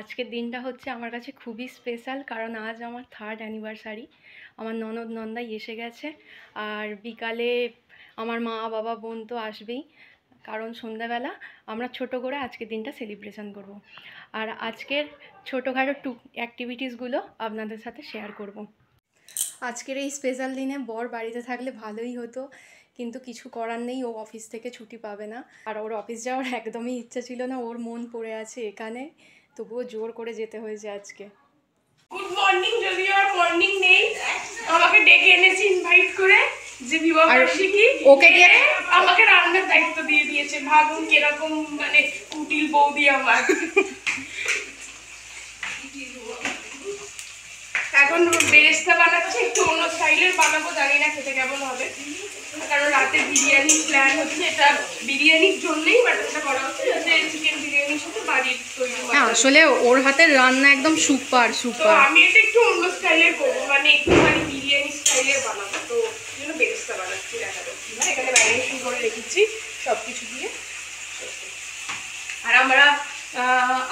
আজকের দিনটা হচ্ছে আমার কাছে খুবই স্পেশাল, কারণ আজ আমার 3rd অ্যানিভার্সারি। আমার ননদ নন্দাই এসে গেছে, আর বিকালে আমার মা বাবা বোন তো আসবেই, কারণ সন্ধ্যাবেলা আমরা ছোট করে আজকের দিনটা সেলিব্রেশন করব। আর আজকের ছোটোখাটো অ্যাক্টিভিটিসগুলো আপনাদের সাথে শেয়ার করব। আজকের এই স্পেশাল দিনে বর বাড়িতে থাকলে ভালোই হতো, কিন্তু কিছু করার নেই, ও অফিস থেকে ছুটি পাবে না। আর ওর অফিস যাওয়ার একদমই ইচ্ছা ছিল না, ওর মন পড়ে আছে এখানে, তবুও জোর করে যেতে হয়েছে আজকে। গুড মর্নিং, যদি আর মর্নিং নেই, আমাকে ডেকে এনেছে ইনভাইট করে যে বিবাহ বার্ষিকী, ওকে দিয়ে আমাকে রান্নার দায়িত্ব দিয়ে দিয়েছে। ভাবুন কিরকম মানে কুটিল বৌদি আমার। এখন বেরেস্তা বানাচ্ছে, একটু অন্য স্টাইলের বানাবো, জানি না খেতে কেমন হবে, কারণ রাতে বিরিয়ানি প্ল্যান হচ্ছে। এটা বিরিয়ানির জন্যই মাটনটা করা হচ্ছে, যাতে চিকেন বিরিয়ানির সাথে বাড়ির তৈরি। আসলে ওর হাতের রান্না একদম সুপার তো সুপার। আমি এটা একটু অন্য স্টাইলের করবো, মানে একটুখানি বিরিয়ানি স্টাইলের বানাবো, তো এই জন্য বেরেস্তা বানাচ্ছি। দেখা যাচ্ছে না, এখানে ম্যারিনেশন করে রেখেছি সব কিছু দিয়ে। আর আমরা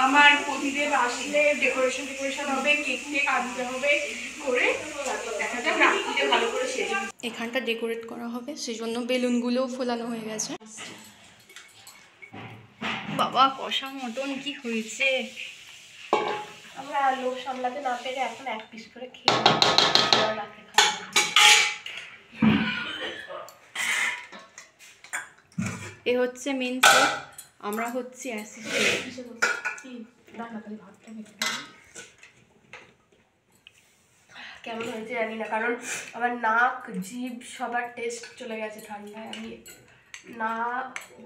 আমার প্রতিদিন আসলে ডেকোরেশন হবে, কেক আনতে হবে করে, তারপর দেখা যাক রাত্রিতে ভালো করে সেজে। এখানটা ডেকোরেট করা হবে, সেই জন্য বেলুনগুলোও ফোলানো হয়ে গেছে। বাবা, কষা মটন কি হয়েছে! আমরা লোক সামলাতে না পেরে এখন এক পিস করে খেয়ে রাতে খাবো। এ হচ্ছে মেন সেট, আমরা হচ্ছি অ্যাসিস্ট্যান্ট। কেমন হয়েছে জানি না, কারণ আমার নাক জিভ সবার টেস্ট চলে গেছে ঠান্ডায়। আমি না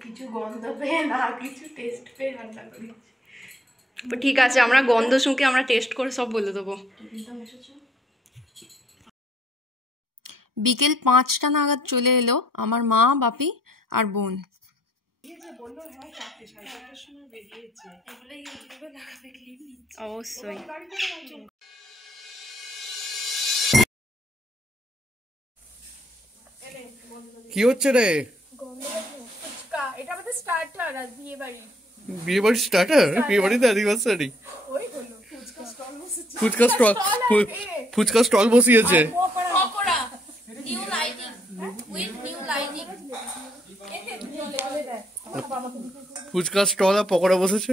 কিছু গন্ধ পেয়ে না কিছু টেস্ট পেয়ে রান্না করি। ঠিক আছে, আমরা গন্ধ শুঁকে আমরা টেস্ট করে সব বলে দেবো। বিকেল 5টা নাগাদ চলে এলো আমার মা, বাপি আর বোন। অবশ্যই। কি হচ্ছে রে? এটা আমাদের স্টার্টার, আর বিয়ে বাড়ির স্টার্টার, বিয়ে বাড়িতে অ্যানিভার্সারি। ফুচকা স্টল বসিয়েছে। ফুচকা স্টল আর পকোড়া বসেছে।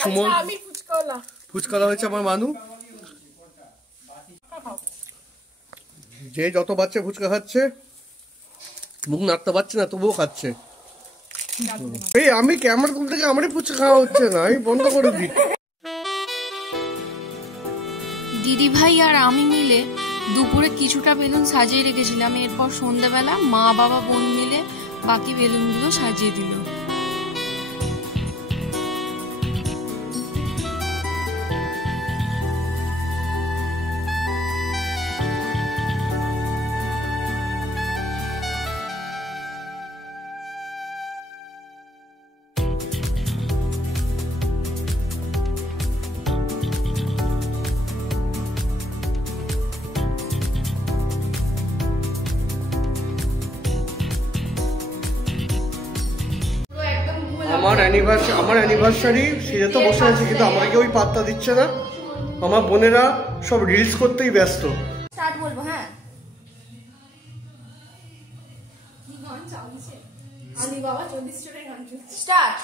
সুমন ফুচকালা হয়েছে আমার মানু। যে যত বাচ্চা ফুচকা খাচ্ছে, মুখ নাড়তে পারছে না তবুও খাচ্ছে। এই আমি ক্যামেরা তুলতে গিয়ে আমারই ফুচকা খাওয়া হচ্ছে না, আমি বন্ধ করে দিই। দিদি ভাই আর আমি মিলে দুপুরে কিছুটা বেলুন সাজিয়ে রেখেছিলাম, এরপর সন্ধ্যাবেলা মা বাবা বোন মিলে বাকি বেলুনগুলো সাজিয়ে দিল। আমার অ্যানিভার্সারি সেটা তো বসে আছে, কিন্তু আমাকে ওই পাত্তা দিচ্ছে না। আমার বোনেরা সব রিলস করতেই ব্যস্ত। স্টার্ট বলবো, হ্যাঁ। আমি বাবা 24 জনের গান স্টার্ট।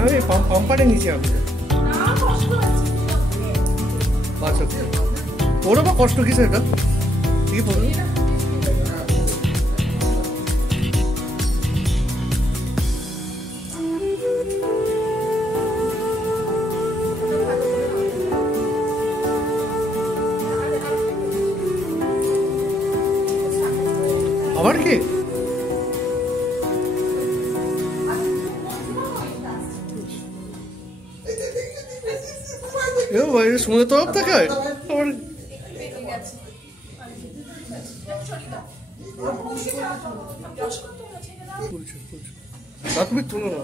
আমি পাম্পারে নিচে আমি ওরা বা কষ্ট কিসে এটা কি বলবো। এ ভাই সমুদ্র তরফ থেকে আবার তুমি তুলো না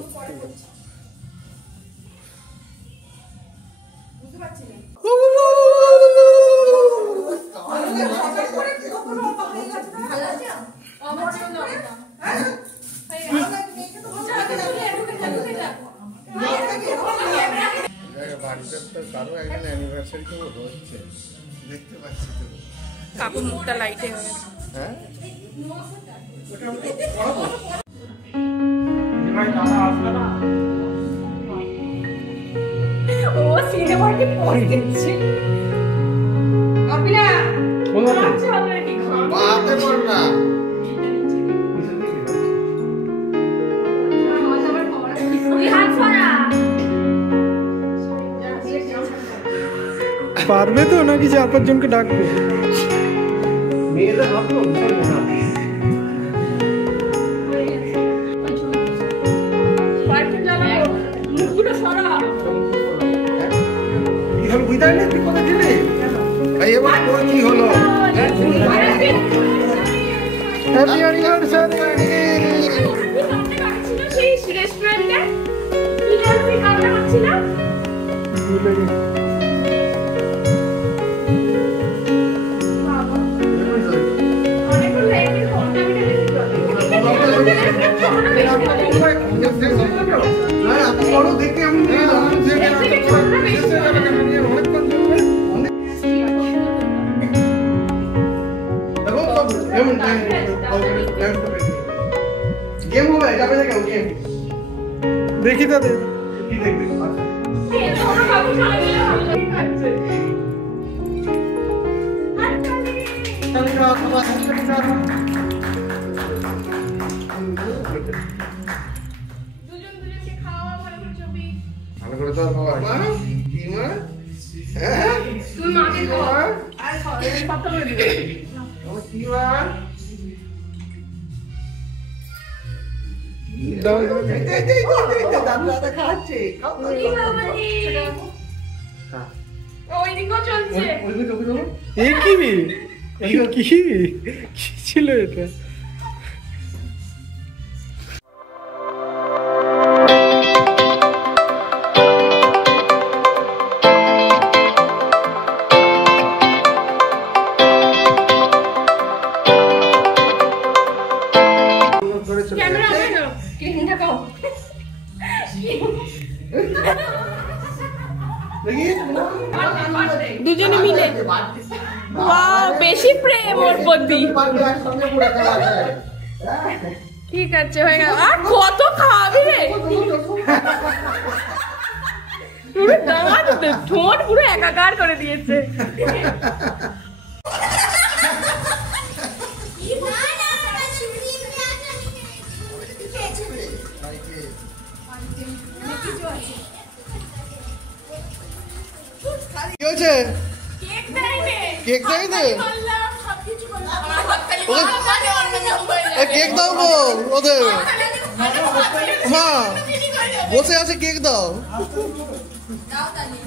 কাকুর মুখটা লাইটে হয়ে গেছে। ও সিনেমাকে পড়ে দিচ্ছে আপিলা আচ্ছা অলরেডি বাতে পড় না পারবে তো নাকি 4-5 জনকে ডাকবে? মেয়েদের হাত কি হলো হ্যাপি অ্যানিভার্সারি। রেস্টুরেন্টে কি কামনা করছিল ভুলে গেছি। गेम हो गया जाबे ना क्या गेम দেখি তাদের কি দেখবি ভালো করে তো বাবা কি মা হ্যাঁ তুই মাকে কর আর খাওয়া পাতা করে দিবি ও কি মা দাও দাদা খাচ্ছে ওইদিকেও চলছে এ কি কি কি ছিল এটা? ক্যামেরা আমার না ক্লিন দেখাও দুজনে মিলে ওয়াও বেশি প্রেম ওর প্রতি ঠিক আছে হয়ে গেল আর কত খাওয়াবি রে পুরো দাঁত ঠোঁট পুরো একাকার করে দিয়েছে কি হয়েছে কেক দেয় নে কেক দেয় নে বললাম সবকিছু বললাম আমার হাততালি মানে অন্য মোবাইল কেক দাও গো ওদের মা বসে আছে কেক দাও দাও তালি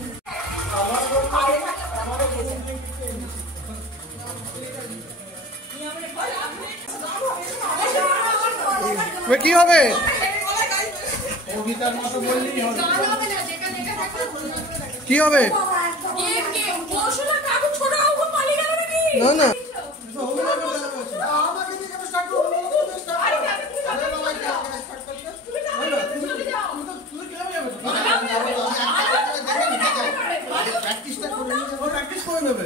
কি হবে কি হবে না না প্র্যাকটিস করে নেবে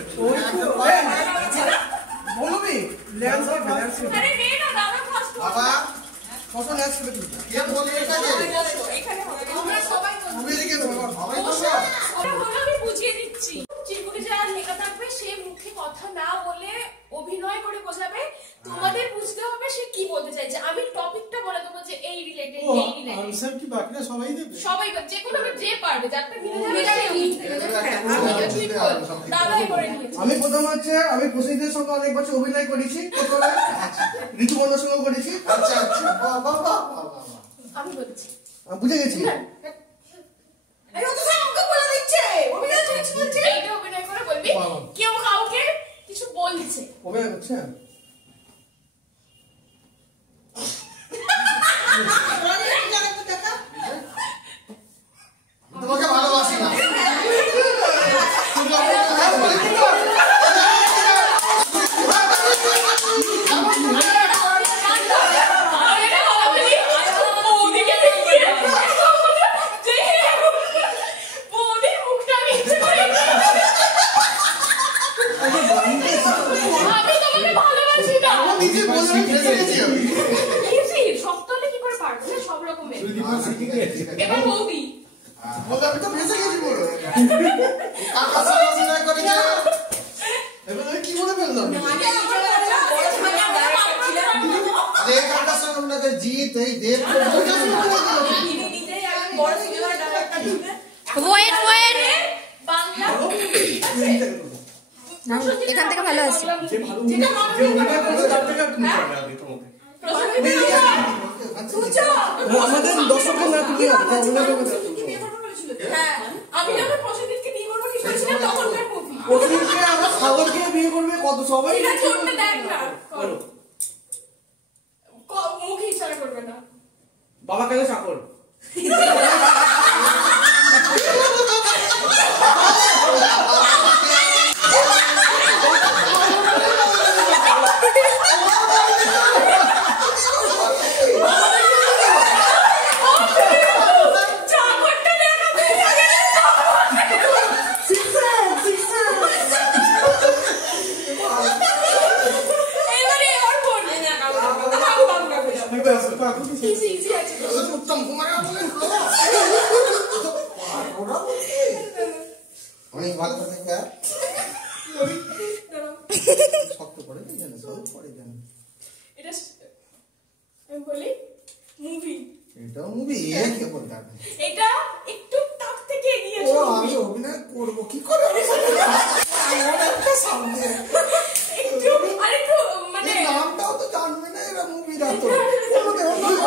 বলবি বাবা কত ল্যান্স করবে তুমি কে বলবে এটাকে এখানে হবে আমরা সবাই বলবো তুমি এদিকে বাবা সবাই বলবে আমি বুঝিয়ে দিচ্ছি চিরকুটে যারা লেখা থাকবে সে মুখে কথা না বলে অভিনয় করে বোঝাবে তোমাদের বুঝতে হবে সে কি বলতে চাইছে আমি টপিকটা বলে দেবো যে এই রিলেটেড এই রিলেটেড আনসার কি বাকিরা সবাই দেবে? সবাই যে কোনো যে পারবে যারটা মিলে যাবে দাদাই করে নিয়েছে আমি প্রথম হচ্ছে আমি প্রসিদ্ধের সঙ্গে অনেক বছর অভিনয় করেছি ঋতুপর্ণার সঙ্গে করেছি আচ্ছা আচ্ছা বাবা আমি বলছি বুঝে গেছি এই তো সব আমাকে বলে দিচ্ছে অভিনয় করছি অভিনয় করছেন? তোমাকে ভালোবাসি না। এবার বৌদি আমি তো ভেসে গেছি পুরো। কাকা সমালোচনা করেছে। এবার আমি কি মনে করলাম? আরে কাকা সমালোচনা জিত এই দেব ওয়েট ওয়েট এখান থেকে ভালো আছে। যে অভিনয় করছে তার থেকে তুমি পারবে আগে তোমাকে। আমাদের দর্শকদের না তুমি হবে, অভিনয় করবে না তুমি। হ্যাঁ আমি যখন প্রসেনজিৎকে বিয়ে করবো ঠিক করেছিলাম তখনকার মুভি প্রথমে আমরা সাগরকে বিয়ে করবে কত সবাই এটা করতে দেখ না করো মুখে ইশারা করবে না বাবা কেন চাকর? উত্তম কুমার বলেন অনেক ভালো থাকে। শক্ত করে জানে সব পড়ে জানে। এটা আমি বলি মুভি এটাও মুভি কে বলতে হবে? এটা একটু তার থেকে এগিয়ে ও আমি অভিনয় করবো কি করে? সামনে একটু আরেকটু মানে নামটাও তো জানবে না এরা মুভি রাতো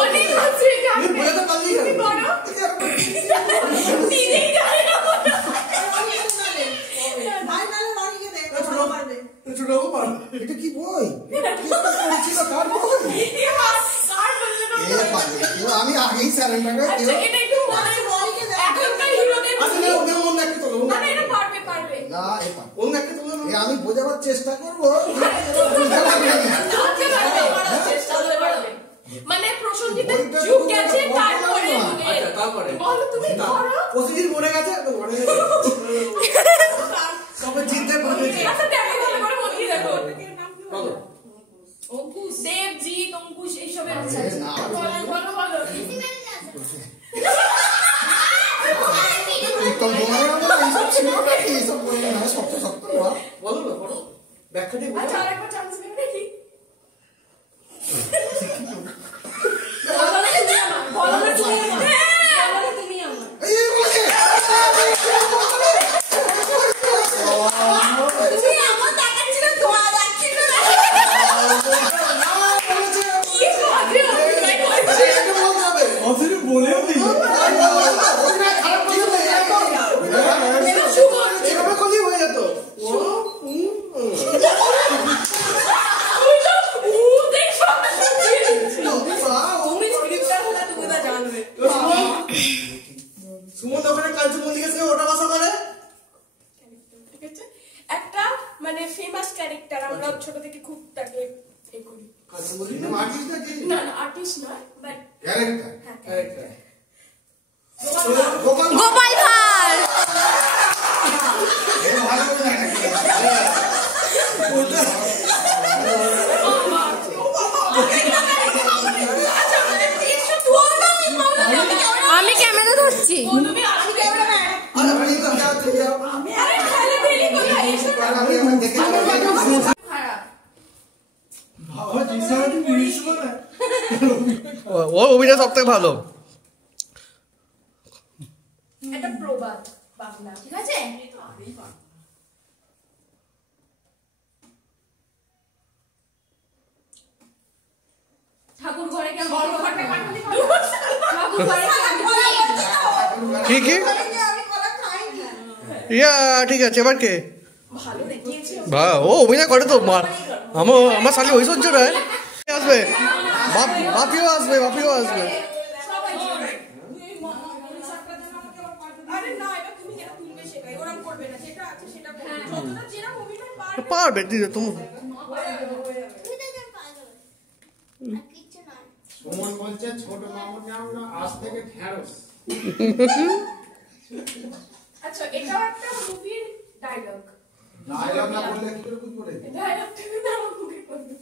অনেক আছে এটা বলে তো পারলি না। নিজেই জানে না ছোট পার এটা কি বই? পড়েছিল কার বই? কার বলছে না এ পাগল, কেউ আমি আগেই স্যারেন্ডার আচ্ছা এটা একটু মানে এখনকার হিরোদের আসলে ওদের মন একটা তোলো না না এটা পারবে পারবে না এ পাগল। অন্য একটা তোলো এ আমি বোঝাবার চেষ্টা করবো মানে প্রসঞ্জিতের যুগ গেছে তারপরে আচ্ছা তারপরে বলো তুমি ধরো প্রতিদিন মরে গেছে সবাই জিততে পারবে। আচ্ছা দেখো ভালো করে মনে দেখো বলো অঙ্কুশ দেবজিৎ অঙ্কুশ এইসবের আছে আরে না। বলো বলো উত্তম কুমারের আমার এইসব ছিল নাকি? এইসব বলবে না শক্ত শক্ত বল। বলো না বলো ব্যাখ্যা দিয়ে বলো। আচ্ছা আরেকবার চান্স দেবে নাকি বলো না তুমি আমার এই বলছে তুমি আমার দেখাচ্ছিল ধোয়া যাচ্ছিল না কি বাজে অভিনয় করছে এটা বলতে হবে। অথরি বলেও দিল খারাপ কিছু বলে এভাবে কলি হয়ে যেত ও সুমন ওখানে কালচু বন্দি গেছে ওটা বাসা করে একটা মানে ফেমাস ক্যারেক্টার আমরা ছোট থেকে খুব তাকে এ করি কালচু বন্দি আর্টিস্ট নাকি? না না আর্টিস্ট নয় বাট ক্যারেক্টার। গোপাল ভাঁড়। এ ভালো করে নাকি? আমি ক্যামেরা ধরছি। আরে ভাই তো যাও তুমি যাও। আরে খেলে খেলে কোথায় এসো না আমি দেখে খারাপ বাবা জিসাটি বুঝিস না ও অভিনয় সব থেকে ভালো। এটা প্রবাদ বাংলা ঠিক আছে ঠাকুর ঘরে কেমন ঠাকুর ঘরে কি কি ইয়া ঠিক আছে এবার কে ভালো দেখিয়েছে বা ও অভিনয় করে তো আমার শালি ওই সহ্য নয় আসবে বাপিও আসবে বাপিও আসবে পারবে দিদি তুমি সুমন বলছে ছোট মামুর নাম না আজ থেকে ঢেঁড়স। আচ্ছা এটাও একটা মুভির ডায়লগ। ডায়লগ না বললে কি করে বুঝবো রে? ডায়লগটা না মুখে করবে।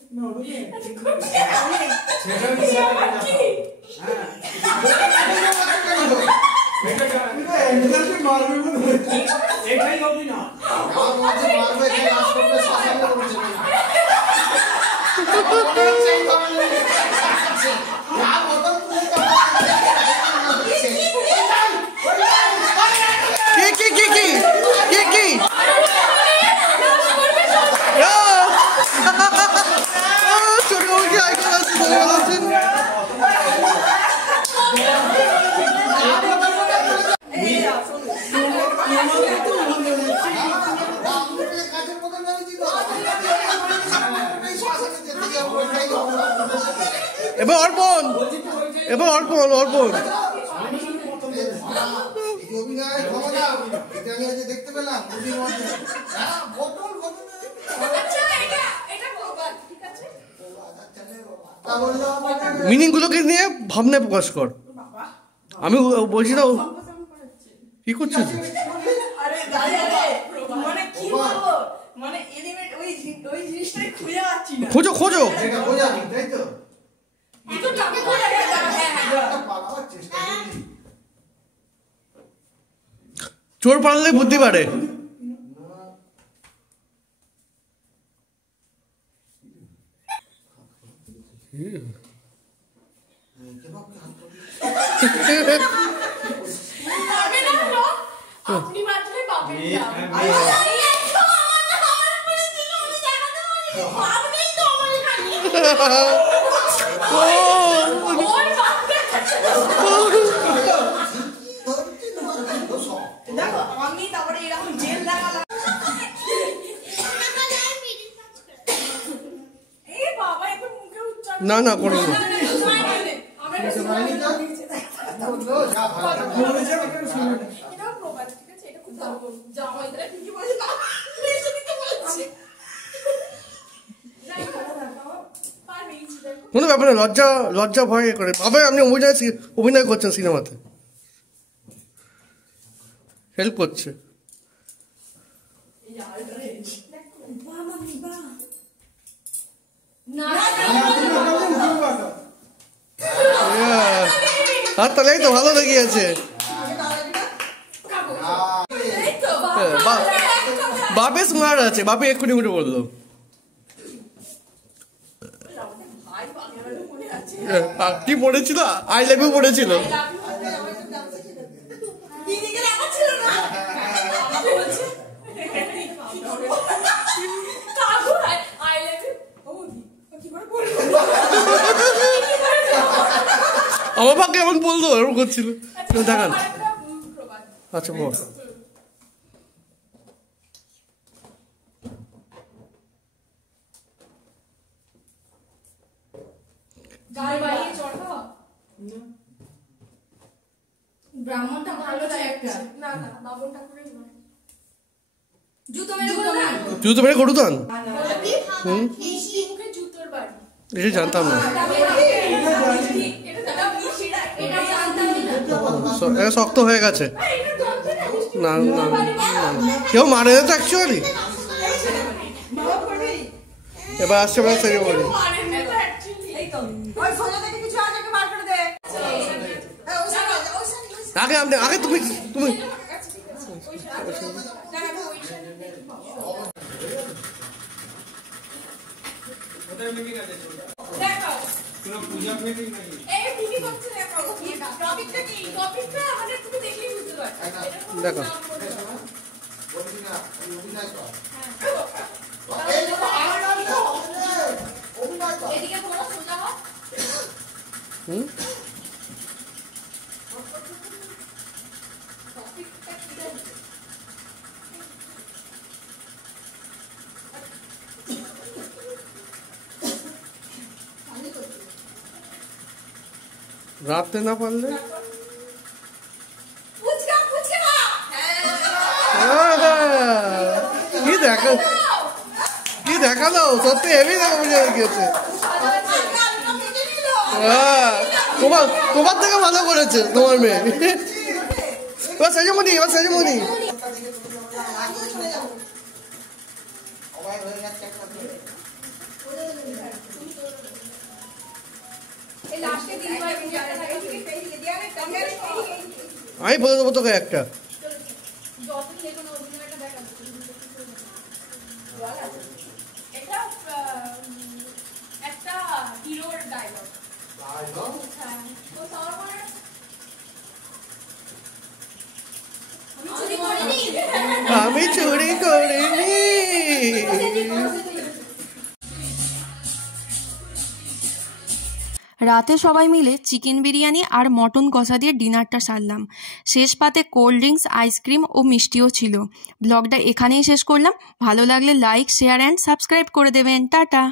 এটাই অভিনয়। আমার বলছে মারবে যে লাস্ট করতে শাসালে বলছে না। কি ছোট বাবুকে আইকন আছে বলে বলছেন এবার অর্পণ অভিনয় ক্ষমতা এটা আমি আজ দেখতে পেলাম মুভির মধ্যে। বোতল মিনিং গুলোকে নিয়ে ভাবনা প্রকাশ কর আমি বলছি না কি করছিস আরে দাঁড়িয়ে মানে কি বলবো মানে এলিমেন্ট ওই জিনিসটাই খুঁজে পাচ্ছি না খোঁজো এটা বোঝাবি তাই তো? একটু টাকা করে পালাবার চেষ্টা করবি। চোর পালালে বুদ্ধি বাড়ে আপনি মাত্রই পাবেন দেখো আমি তারপরে এরকম জেল লাগালাম এই বাবা একটু মুখে উচ্চারণ না করো না এটাও প্রবাদ ঠিক আছে এটা খুব ভালো জামাইরা ঠিকই বলেছে না বেশি দিতে বলছি পারবে ইজি দেখো কোনো ব্যাপার না লজ্জা ভয় করে ভাবে আপনি অভিনয় করছেন সিনেমাতে হেল্প করছে না আর তাহলে এই তো ভালো লেগে আছে বাপে স্মার্ট আছে বাপে এক্ষুনি উঠে বললো কি পড়েছিল আই লাভ ইউ পড়েছিল আমার পা কেমন বলতো এরকম করছিল দেখান আচ্ছা বল ব্রাহ্মণটা ভালো একটা না না বাবন ঠাকুরের নয় জুতো মেরে করুতান মুখে জুতোর বাড়ি এটা জানতাম না এটা শক্ত হয়ে গেছে না কেউ মারে না তো অ্যাকচুয়ালি এবার আসছে এবার সেরিমনি আগে তুমি দেখো রাতে না পারলে ফুচকা ফুচকা খা। কি দেখা, কি দেখালো, সত্যি হেভি দেখা বুঝে গিয়েছে। তোমার তোমার থেকে ভালো করেছে তোমার মেয়ে। এবার সেজমনি, এবার সেজমনি। আমি বলে দেবো তোকে একটা। একটা হিরোর ডায়লগ। আমি চুরি করিনি। রাতে সবাই মিলে চিকেন বিরিয়ানি আর মটন কষা দিয়ে ডিনারটা সারলাম। শেষ পাতে কোল্ড ড্রিঙ্কস, আইসক্রিম ও মিষ্টিও ছিল। ব্লগটা এখানেই শেষ করলাম। ভালো লাগলে লাইক, শেয়ার অ্যান্ড সাবস্ক্রাইব করে দেবেন। টাটা।